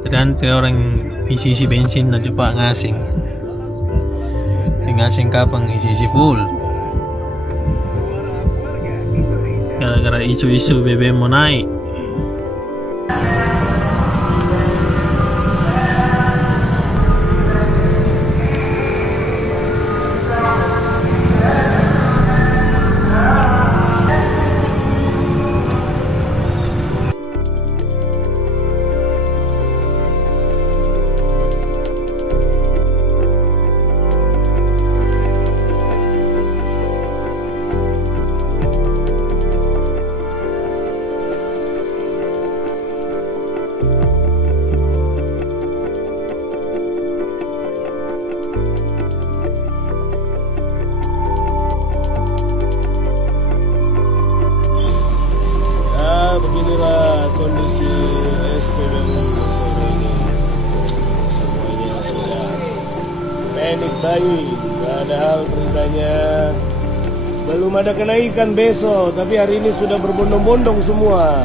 Tergantung orang isi-isi bensin na coba ngasing. Ngasing kapang isi-isi full. Gara-gara isu-isu BBM mau naik. Beginilah kondisi SPBU sore ini. Semuanya sudah panik bayi. Padahal beritanya belum ada kenaikan besok, tapi hari ini sudah berbondong-bondong semua.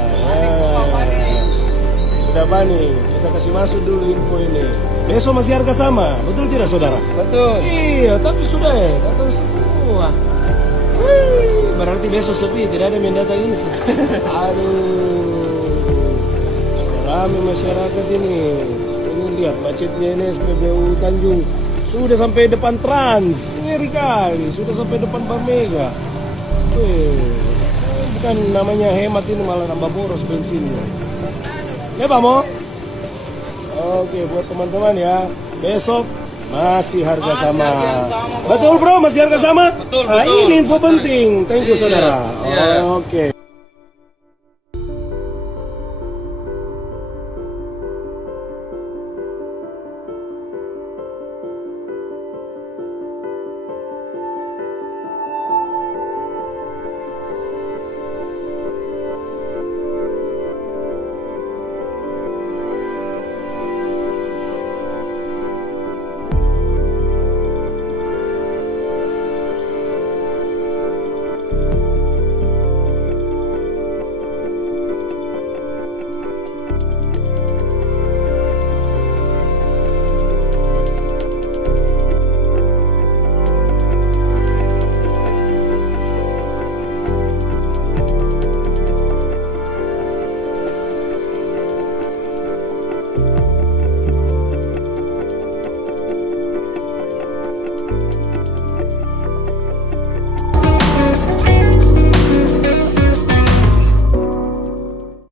Sudah panik. Kita kasih masuk dulu info ini. Besok masih harga sama, betul tidak saudara? Betul. Iya, tapi sudah datang semua. Berarti besok sepi, tidak ada yang datang ini sih. Aduh, ramai masyarakat ini. Ini lihat macetnya ini SPBU Tanjung. Sudah sampai depan Trans, ngeri kali. Sudah sampai depan Bank Mega. Bukan namanya hemat ini, malah nambah boros bensinnya. Ya Pak Mo? Oke, buat teman-teman ya, besok masih harga sama. Bro. Betul bro, masih harga sama? Betul, Nah, betul. ini info penting. Thank you saudara. Iya. Oke.